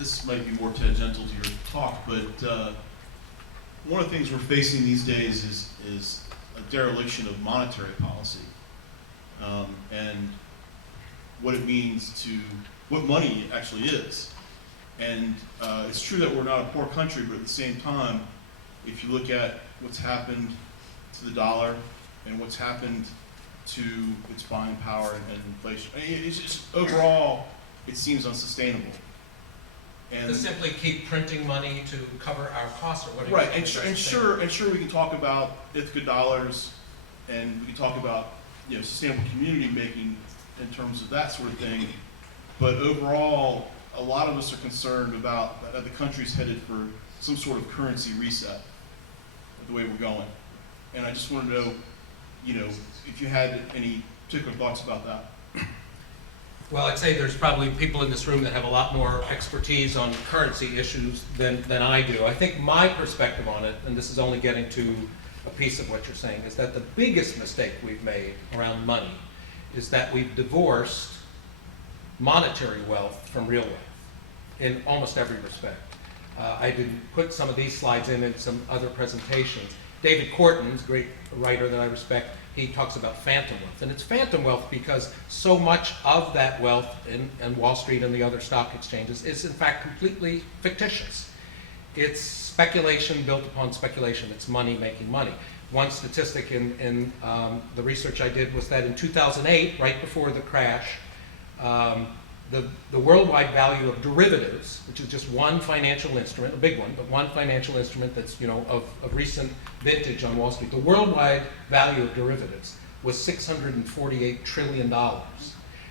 this might be more tangential to your talk, but one of the things we're facing these days is a dereliction of monetary policy, and what it means to, what money actually is. And it's true that we're not a poor country, but at the same time, if you look at what's happened to the dollar and what's happened to its buying power and inflation, I mean, it's just, overall, it seems unsustainable. And To simply keep printing money to cover our costs, or what? right, and sure, we can talk about Ithaca dollars, and we can talk about, you know, sustainable community making in terms of that sort of thing. But overall, a lot of us are concerned about that the country's headed for some sort of currency reset, the way we're going. And I just want to know, you know, if you had any particular thoughts about that. Well, I'd say there's probably people in this room that have a lot more expertise on currency issues than I do. I think my perspective on it, and this is only getting to a piece of what you're saying, is that the biggest mistake we've made around money is that we've divorced monetary wealth from real wealth in almost every respect. I didn't put some of these slides in some other presentations. David Corton's a great writer that I respect. He talks about phantom wealth, and it's phantom wealth because so much of that wealth in Wall Street and the other stock exchanges is in fact completely fictitious. It's speculation built upon speculation. It's money making money. One statistic in the research I did was that in 2008, right before the crash, the worldwide value of derivatives, which is just one financial instrument, a big one, but one financial instrument that's, you know, of recent vintage on Wall Street, the worldwide value of derivatives was $648 trillion.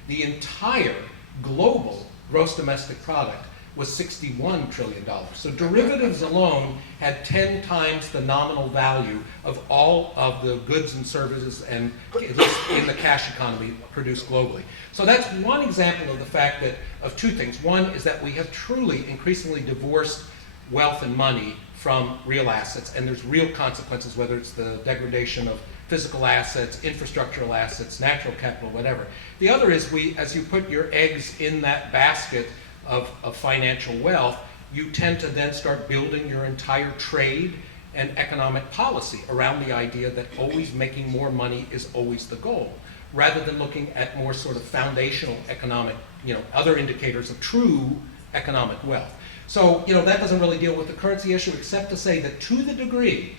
The entire global gross domestic product was $61 trillion. So derivatives alone had 10 times the nominal value of all of the goods and services and in the cash economy produced globally. So that's one example of the fact that, of two things. One is that we have truly increasingly divorced wealth and money from real assets, and there's real consequences, whether it's the degradation of physical assets, infrastructural assets, natural capital, whatever. The other is as you put your eggs in that basket of financial wealth, you tend to then start building your entire trade and economic policy around the idea that always making more money is always the goal, rather than looking at more sort of foundational economic, you know, other indicators of true economic wealth. So, you know, that doesn't really deal with the currency issue, except to say that to the degree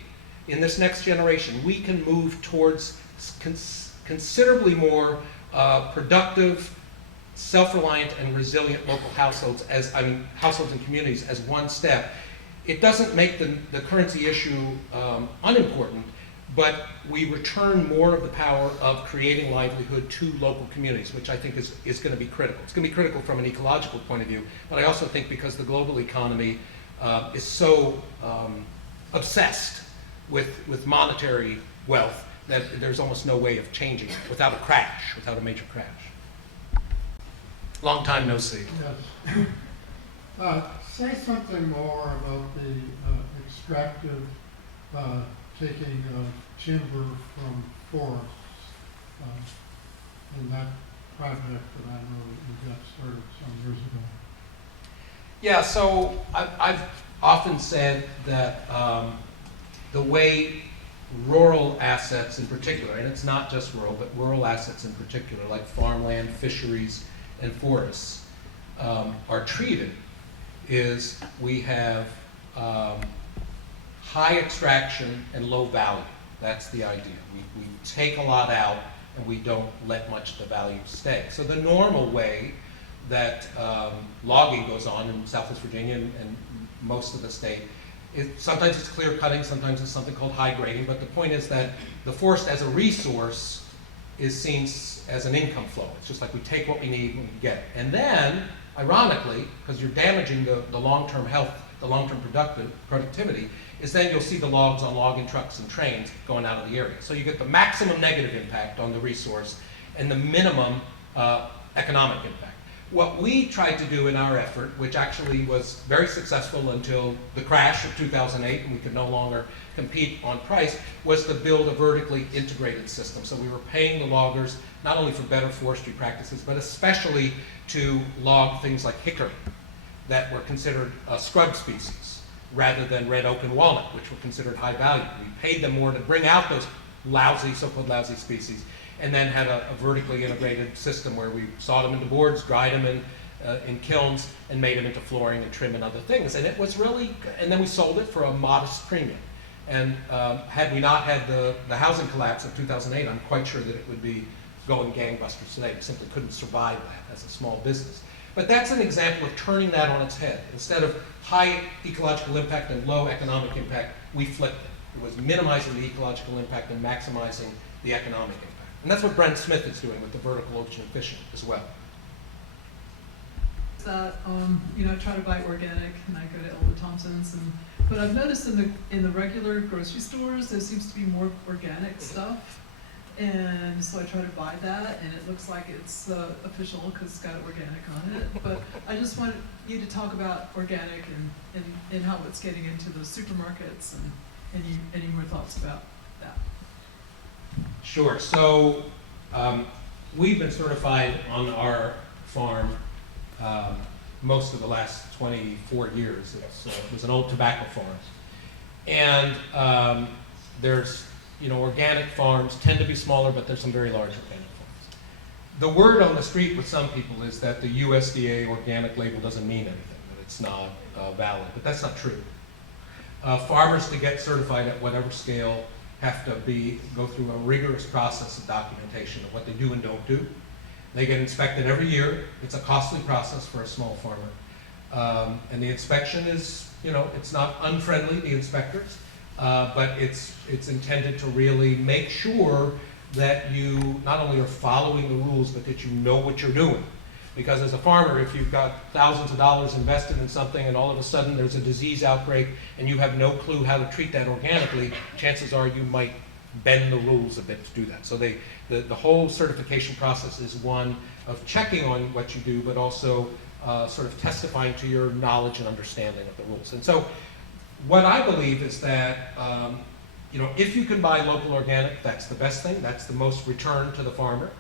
in this next generation we can move towards considerably more productive, self-reliant and resilient local households, households and communities as one step. It doesn't make the currency issue unimportant, but we return more of the power of creating livelihood to local communities, which I think is going to be critical. It's going to be critical from an ecological point of view, but I also think because the global economy is so obsessed with monetary wealth that there's almost no way of changing it without a crash, without a major crash. Long time no see. Yes. Say something more about the extractive taking of timber from forests in that project that I know that you got started some years ago. Yeah, so I've often said that the way rural assets in particular, and it's not just rural, but rural assets in particular, like farmland, fisheries, and forests, are treated is we have high extraction and low value. That's the idea. We take a lot out and we don't let much of the value stay. So the normal way that logging goes on in Southwest Virginia and most of the state, sometimes it's clear cutting, sometimes it's something called high grading, but the point is that the forest as a resource is seen as an income flow. It's just like we take what we need when we get it. And then, ironically, because you're damaging the long-term health, the long-term productivity, is then you'll see the logs on logging trucks and trains going out of the area. So you get the maximum negative impact on the resource and the minimum economic impact. What we tried to do in our effort, which actually was very successful until the crash of 2008 and we could no longer compete on price, was to build a vertically integrated system. So we were paying the loggers not only for better forestry practices, but especially to log things like hickory that were considered scrub species, rather than red oak and walnut, which were considered high value. We paid them more to bring out those lousy, so-called lousy species, and then had a vertically integrated system where we sawed them into boards, dried them in kilns, and made them into flooring and trim and other things. And it was really, and then we sold it for a modest premium. And had we not had the housing collapse of 2008, I'm quite sure that it would be going gangbusters today. We simply couldn't survive that as a small business. But that's an example of turning that on its head. Instead of high ecological impact and low economic impact, we flipped it. It was minimizing the ecological impact and maximizing the economic impact. And that's what Brent Smith is doing with the vertical ocean fishing as well. That I try to buy organic, and I go to Elwood Thompson's, but I've noticed in the regular grocery stores there seems to be more organic stuff, and so I try to buy that, and it looks like it's official because it's got organic on it. But I just want you to talk about organic and how it's getting into the supermarkets, and any more thoughts about that? Sure. So we've been certified on our farm most of the last 24 years. It was an old tobacco farm. And there's, organic farms tend to be smaller, but there's some very large organic farms. The word on the street with some people is that the USDA organic label doesn't mean anything, that it's not valid, but that's not true. Farmers, to get certified at whatever scale, have to go through a rigorous process of documentation of what they do and don't do. They get inspected every year. It's a costly process for a small farmer. And the inspection is, it's not unfriendly, the inspectors, but it's intended to really make sure that you not only are following the rules, but that you know what you're doing. Because as a farmer, if you've got thousands of dollars invested in something and all of a sudden there's a disease outbreak and you have no clue how to treat that organically, chances are you might bend the rules a bit to do that. So the whole certification process is one of checking on what you do, but also sort of testifying to your knowledge and understanding of the rules. And so what I believe is that if you can buy local organic, that's the best thing. That's the most return to the farmer.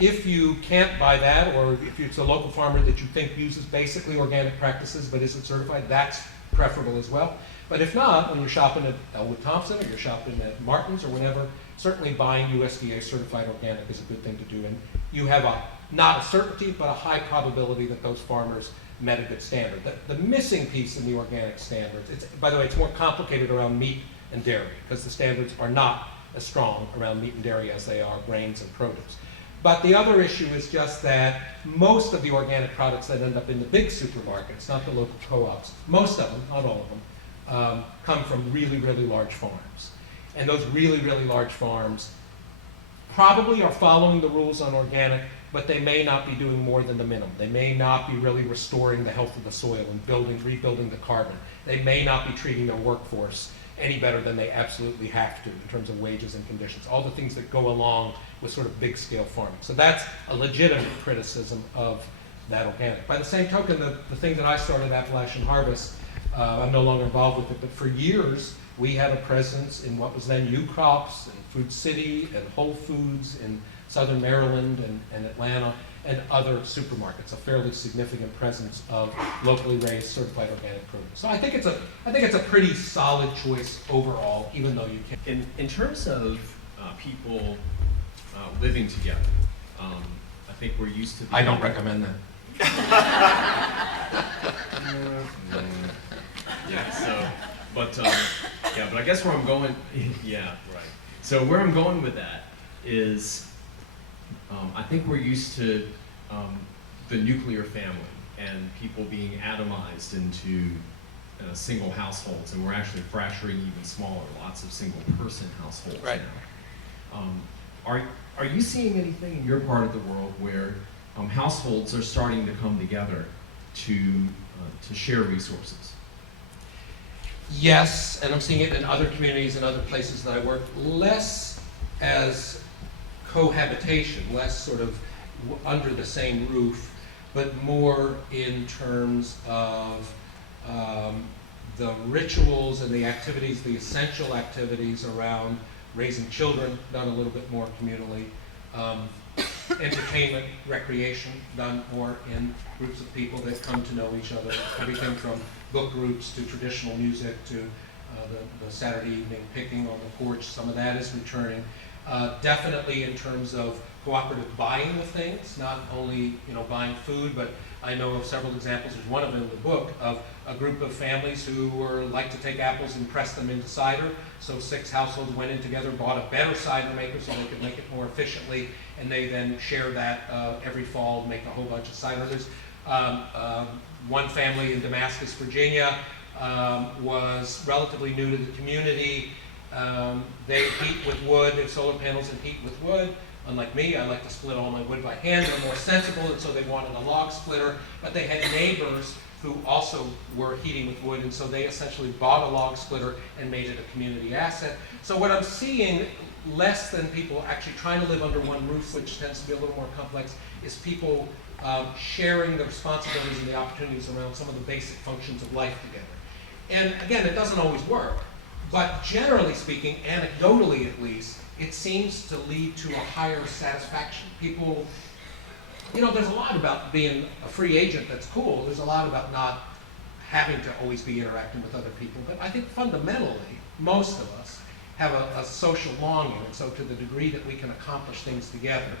If you can't buy that, or if it's a local farmer that you think uses basically organic practices but isn't certified, that's preferable as well. But if not, when you're shopping at Elwood Thompson or you're shopping at Martin's or whatever, certainly buying USDA certified organic is a good thing to do. And you have not a certainty, but a high probability that those farmers met a good standard. The missing piece in the organic standards, by the way, it's more complicated around meat and dairy because the standards are not as strong around meat and dairy as they are grains and produce. But the other issue is just that most of the organic products that end up in the big supermarkets, not the local co-ops, most of them, not all of them, come from really, really large farms. And those really, really large farms probably are following the rules on organic, but they may not be doing more than the minimum. They may not be really restoring the health of the soil and rebuilding the carbon. They may not be treating their workforce any better than they absolutely have to in terms of wages and conditions, all the things that go along with sort of big scale farming. So that's a legitimate criticism of that organic. By the same token, the thing that I started, Appalachian Harvest, I'm no longer involved with it, but for years we had a presence in what was then U-Crops and Food City and Whole Foods in Southern Maryland and Atlanta and other supermarkets, a fairly significant presence of locally raised certified organic produce. So I think it's a pretty solid choice overall, even though you can. In terms of people living together, I think we're used to. I don't recommend that. Yeah. So, but I guess where I'm going. Yeah. Right. So where I'm going with that is, I think we're used to the nuclear family and people being atomized into single households, and we're actually fracturing even smaller, lots of single person households right now. Are you seeing anything in your part of the world where households are starting to come together to share resources? Yes, and I'm seeing it in other communities and other places that I work, less as cohabitation, less sort of under the same roof, but more in terms of the rituals and the activities, the essential activities around raising children, done a little bit more communally, entertainment, recreation, done more in groups of people that come to know each other. Everything from book groups to traditional music to the Saturday evening picking on the porch. Some of that is returning. Definitely in terms of cooperative buying of things, not only buying food, but I know of several examples. There's one of them in the book of a group of families who like to take apples and press them into cider. So 6 households went in together, bought a better cider maker so they could make it more efficiently, and they then share that every fall, make a whole bunch of cider. There's one family in Damascus, Virginia, was relatively new to the community. They heat with wood, they have solar panels and heat with wood. Unlike me, I like to split all my wood by hand. They're more sensible, and so they wanted a log splitter. But they had neighbors who also were heating with wood, and so they essentially bought a log splitter and made it a community asset. So what I'm seeing, less than people actually trying to live under one roof, which tends to be a little more complex, is people sharing the responsibilities and the opportunities around some of the basic functions of life together. And again, it doesn't always work, but generally speaking, anecdotally at least, it seems to lead to a higher satisfaction. People, there's a lot about being a free agent that's cool. There's a lot about not having to always be interacting with other people. But I think fundamentally, most of us have a social longing. And so to the degree that we can accomplish things together,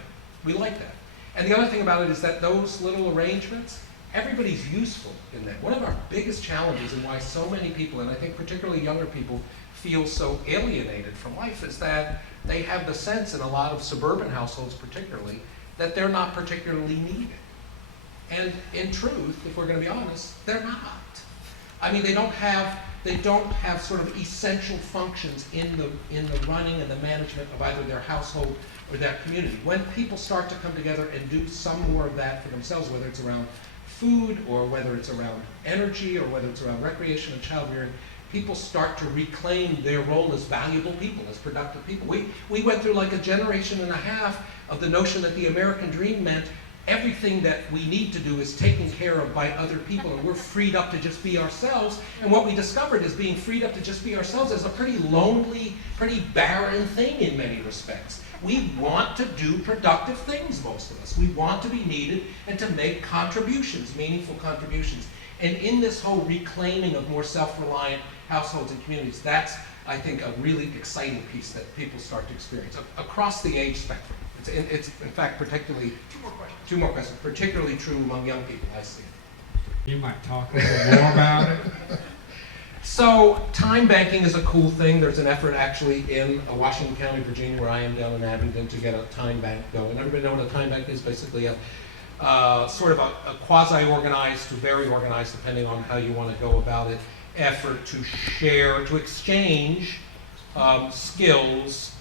we like that. And the other thing about it is that those little arrangements, everybody's useful in that. One of our biggest challenges and why so many people, and I think particularly younger people, feel so alienated from life is that they have the sense in a lot of suburban households particularly that they're not particularly needed. And in truth, if we're going to be honest, they're not. I mean, they don't have sort of essential functions in the running and the management of either their household or their community. When people start to come together and do some more of that for themselves, whether it's around food or whether it's around energy or whether it's around recreation and child rearing, people start to reclaim their role as valuable people, as productive people. We went through like a generation and a half of the notion that the American dream meant everything that we need to do is taken care of by other people, and we're freed up to just be ourselves. And what we discovered is being freed up to just be ourselves is a pretty lonely, pretty barren thing in many respects. We want to do productive things, most of us. We want to be needed and to make contributions, meaningful contributions. And in this whole reclaiming of more self-reliant households and communities, that's, I think, a really exciting piece that people start to experience across the age spectrum. It's in fact, particularly, two more questions, particularly true among young people, I see. You might talk a little more about it. So time banking is a cool thing. There's an effort actually in Washington County, Virginia, where I am down in Abingdon, to get a time bank going. Everybody know what a time bank is? Basically a sort of a quasi-organized to very organized, depending on how you want to go about it, effort to share, to exchange skills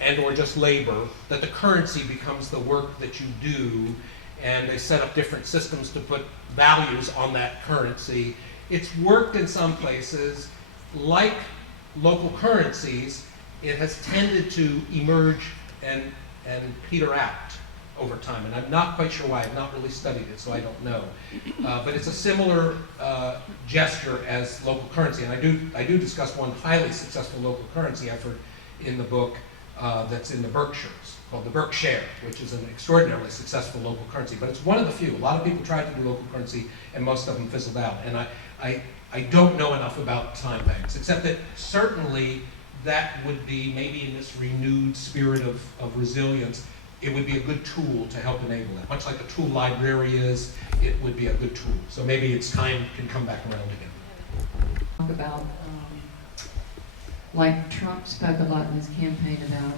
and or just labor, that the currency becomes the work that you do, and they set up different systems to put values on that currency. It's worked in some places. Like local currencies, it has tended to emerge and peter out over time, and I'm not quite sure why. I've not really studied it, so I don't know. But it's a similar gesture as local currency, and I do discuss one highly successful local currency effort in the book that's in the Berkshires, called the Berkshire, which is an extraordinarily successful local currency, but it's one of the few. A lot of people tried to do local currency, and most of them fizzled out. And I don't know enough about time banks, except that certainly that would be, maybe in this renewed spirit of resilience, it would be a good tool to help enable that. Much like a tool library is, it would be a good tool. So maybe its time can come back around again. Talk about, like Trump spoke a lot in his campaign about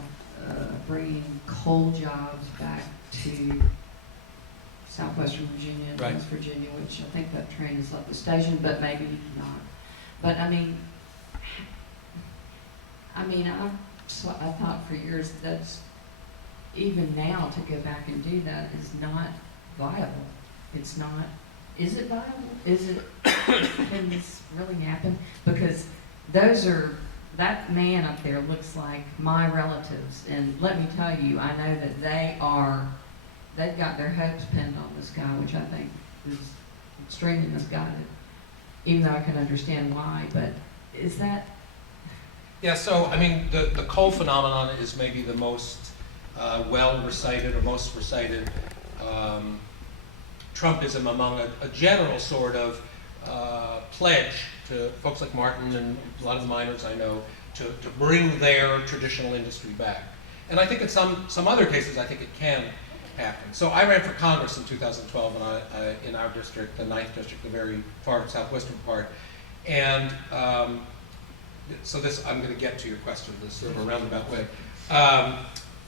bringing coal jobs back to Southwestern Virginia and Right. West Virginia, which I think that train has left the station, but maybe not. But I mean, I thought for years that's, even now to go back and do that is not viable. It's not, is it viable? Is it, can this really happen? Because that man up there looks like my relatives, and let me tell you, I know that they've got their hopes pinned on this guy, which I think is extremely misguided, even though I can understand why, but is that? Yeah, so I mean, the coal phenomenon is maybe the most well recited or most recited Trumpism among a general sort of pledge to folks like Martin and a lot of the miners I know to bring their traditional industry back. And I think in some other cases, I think it can happen. So I ran for Congress in 2012 and in our district, the 9th district, the very far southwestern part. And so this, I'm going to get to your question this sort of a roundabout way.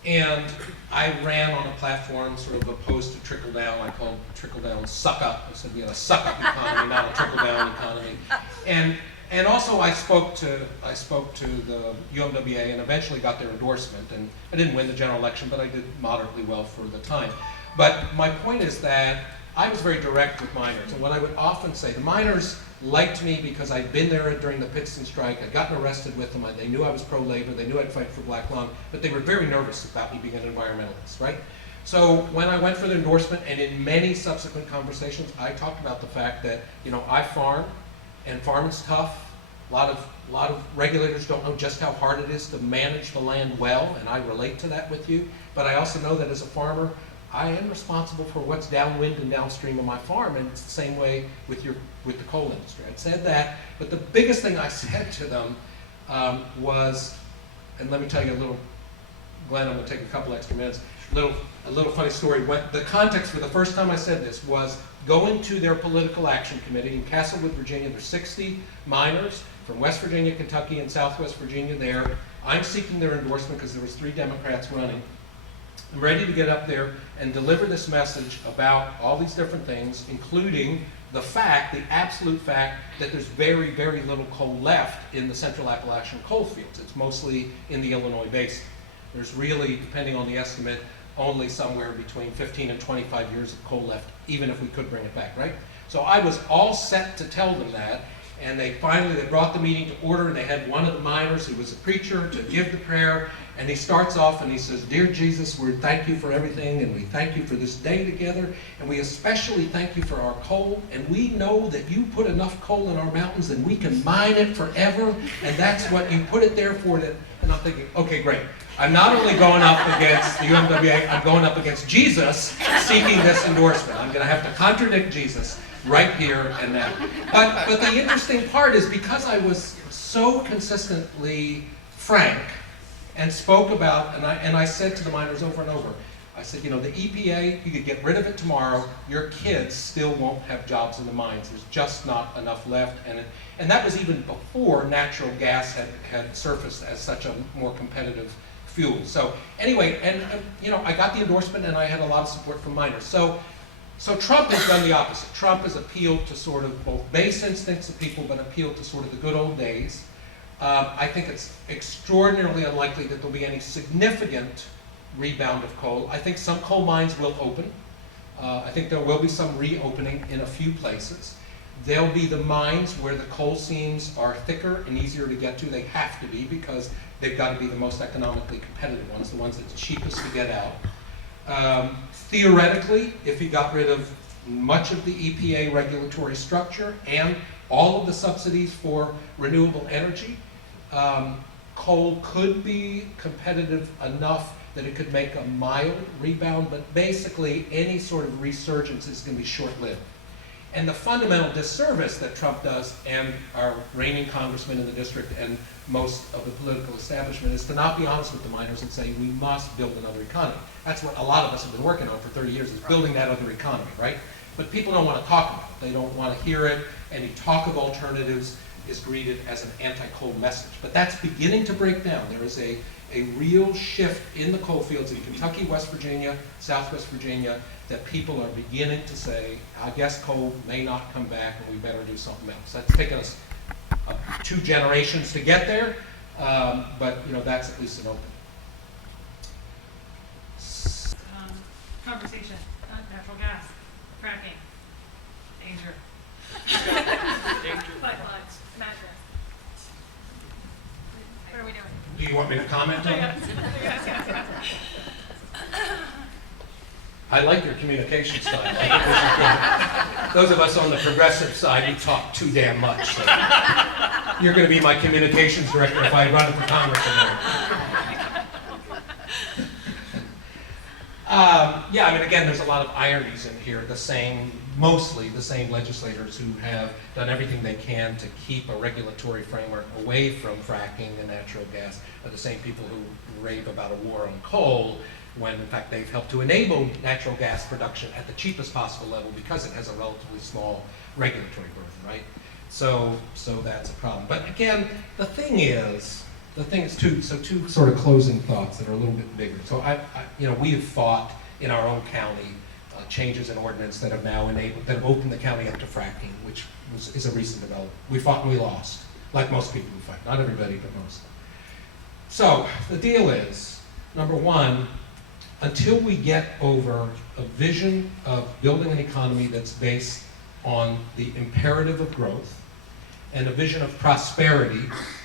And I ran on a platform sort of opposed to trickle down. I called trickle down suck up. I said we had a suck up economy, not a trickle down economy. And also I spoke to the UMWA and eventually got their endorsement. And I didn't win the general election, but I did moderately well for the time. But my point is that I was very direct with miners. And what I would often say, the miners liked me because I'd been there during the Pittston strike. I'd gotten arrested with them. They knew I was pro-labor. They knew I'd fight for black lung. But they were very nervous about me being an environmentalist, right? So when I went for the endorsement, and in many subsequent conversations, I talked about the fact that, you know, I farm, and farming's tough. A lot of regulators don't know just how hard it is to manage the land well, and I relate to that with you. But I also know that as a farmer, I am responsible for what's downwind and downstream of my farm, and it's the same way with the coal industry. I said that, but the biggest thing I said to them was, and let me tell you a little, Glenn, I'm going to take a couple extra minutes, a little funny story. The context for the first time I said this was going to their political action committee in Castlewood, Virginia. There's 60 miners from West Virginia, Kentucky, and Southwest Virginia there. I'm seeking their endorsement because there was 3 Democrats running. I'm ready to get up there and deliver this message about all these different things, including the absolute fact that there's very, very little coal left in the Central Appalachian coal fields. It's mostly in the Illinois basin. There's really, depending on the estimate, only somewhere between 15 and 25 years of coal left, even if we could bring it back, right? So I was all set to tell them that, and they brought the meeting to order, and they had one of the miners who was a preacher to give the prayer, and he starts off and he says, "Dear Jesus, we thank you for everything, and we thank you for this day together, and we especially thank you for our coal, and we know that you put enough coal in our mountains and we can mine it forever, and that's what you put it there for." And I'm thinking, okay, great. I'm not only going up against the UMWA, I'm going up against Jesus seeking this endorsement. I'm going to have to contradict Jesus right here and now. But the interesting part is because I was so consistently frank and spoke about, and I said to the miners over and over, I said, you know, the EPA, you could get rid of it tomorrow, your kids still won't have jobs in the mines. There's just not enough left. And that was even before natural gas had surfaced as such a more competitive fuel. So anyway, and you know, I got the endorsement and I had a lot of support from miners. So Trump has done the opposite. Trump has appealed to sort of both base instincts of people, but appealed to sort of the good old days. I think it's extraordinarily unlikely that there'll be any significant rebound of coal. I think some coal mines will open. I think there will be some reopening in a few places. There'll be the mines where the coal seams are thicker and easier to get to. They have to be because they've got to be the most economically competitive ones, the ones that's cheapest to get out. Theoretically, if you got rid of much of the EPA regulatory structure and all of the subsidies for renewable energy, coal could be competitive enough that it could make a mild rebound, but basically any sort of resurgence is going to be short-lived. And the fundamental disservice that Trump does, and our reigning congressman in the district and most of the political establishment, is to not be honest with the miners and say, we must build another economy. That's what a lot of us have been working on for 30 years, is building that other economy, right? But people don't want to talk about it. They don't want to hear it. Any talk of alternatives is greeted as an anti-coal message. But that's beginning to break down. There is a real shift in the coal fields in Kentucky, West Virginia, Southwest Virginia, that people are beginning to say, I guess coal may not come back and we better do something else. That's taken us 2 generations to get there, but you know, that's at least an opening. Conversation, natural gas, fracking, danger. Pipelines, mattress. What are we doing? Do you want me to comment on it? Yes. I like your communication style. I think this is good. Those of us on the progressive side, we talk too damn much. So you're going to be my communications director if I run for Congress tomorrow. Yeah, I mean, again, there's a lot of ironies in here. Mostly the same legislators who have done everything they can to keep a regulatory framework away from fracking and natural gas are the same people who rave about a war on coal, when in fact they've helped to enable natural gas production at the cheapest possible level because it has a relatively small regulatory burden, right? So that's a problem. But again, the thing is two sort of closing thoughts that are a little bit bigger. So we have fought in our own county changes in ordinance that have now opened the county up to fracking, which is a recent development. We fought and we lost, like most people who fight. Not everybody, but most. So the deal is, number one, until we get over a vision of building an economy that's based on the imperative of growth and a vision of prosperity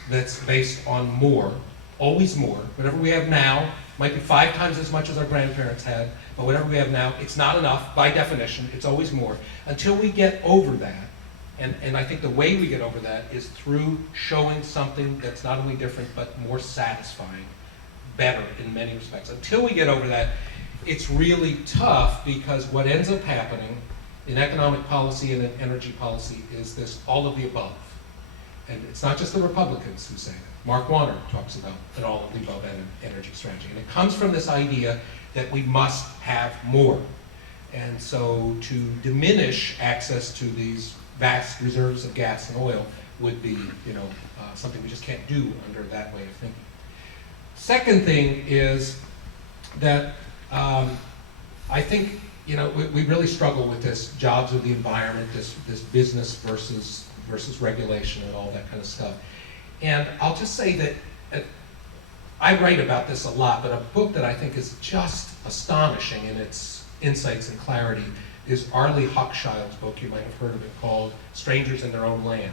that's based on more, always more. Whatever we have now might be 5 times as much as our grandparents had, but whatever we have now, it's not enough. By definition, it's always more. Until we get over that, and I think the way we get over that is through showing something that's not only different, but more satisfying, better in many respects. Until we get over that, it's really tough, because what ends up happening in economic policy and in energy policy is this all of the above. And it's not just the Republicans who say that. Mark Warner talks about an all of the above energy strategy. And it comes from this idea that we must have more. And so to diminish access to these vast reserves of gas and oil would be, something we just can't do under that way of thinking. Second thing is that I think, we really struggle with this jobs of the environment, this business versus regulation and all that kind of stuff. And I'll just say that I write about this a lot, but a book that I think is just astonishing in its insights and clarity is Arlie Hochschild's book. You might have heard of it, called Strangers in Their Own Land.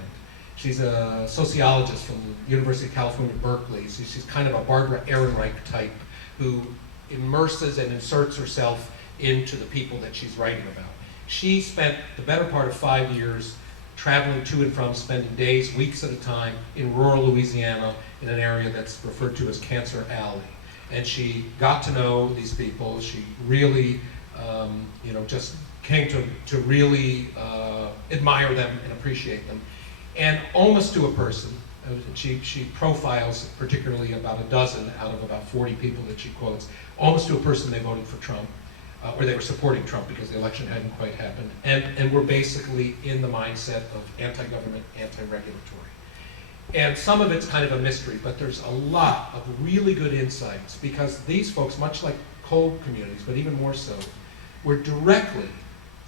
She's a sociologist from the University of California, Berkeley. So she's kind of a Barbara Ehrenreich type who immerses and inserts herself into the people that she's writing about. She spent the better part of 5 years traveling to and from, spending days, weeks at a time in rural Louisiana in an area that's referred to as Cancer Alley. And she got to know these people. She really, just came to really admire them and appreciate them. And almost to a person, she profiles particularly about a dozen out of about 40 people that she quotes. Almost to a person, they voted for Trump. Or they were supporting Trump because the election hadn't quite happened, and were basically in the mindset of anti-government, anti-regulatory. And some of it's kind of a mystery, but there's a lot of really good insights, because these folks, much like coal communities, but even more so, were directly,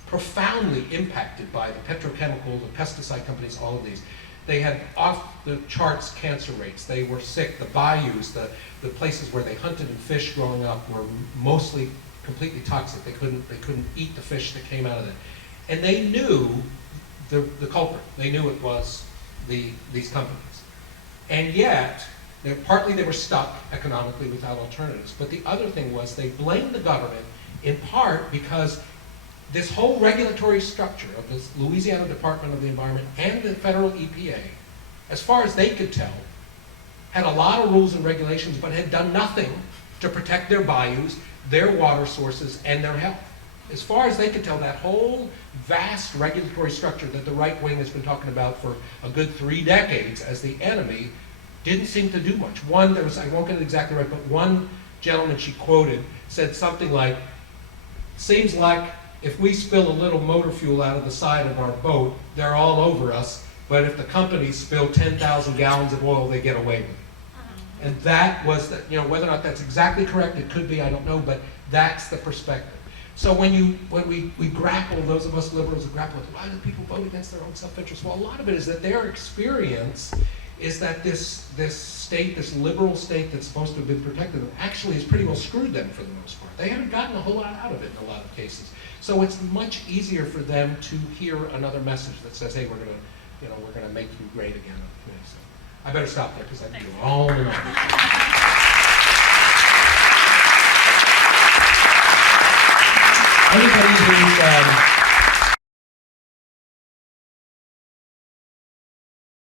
profoundly impacted by the petrochemical, the pesticide companies, all of these. They had off-the-charts cancer rates. They were sick. The bayous, the places where they hunted and fished growing up were mostly completely toxic. They couldn't eat the fish that came out of it. And they knew the culprit. They knew it was these companies. And yet, partly they were stuck economically without alternatives. But the other thing was they blamed the government in part because this whole regulatory structure of this Louisiana Department of the Environment and the federal EPA, as far as they could tell, had a lot of rules and regulations, but had done nothing to protect their bayous, their water sources, and their health. As far as they could tell, that whole vast regulatory structure that the right wing has been talking about for a good 3 decades as the enemy didn't seem to do much. I won't get it exactly right, but one gentleman she quoted said something like, seems like if we spill a little motor fuel out of the side of our boat, they're all over us, but if the companies spill 10,000 gallons of oil, they get away with it. And that was, whether or not that's exactly correct, it could be, I don't know, but that's the perspective. So when we grapple, those of us liberals who grapple with, why do people vote against their own self-interest? Well, a lot of it is that their experience is that this state, this liberal state that's supposed to have been protected, actually has pretty well screwed them for the most part. They haven't gotten a whole lot out of it in a lot of cases. So it's much easier for them to hear another message that says, hey, we're gonna make you great again. So I better stop there because I can go on and on. Anybody who's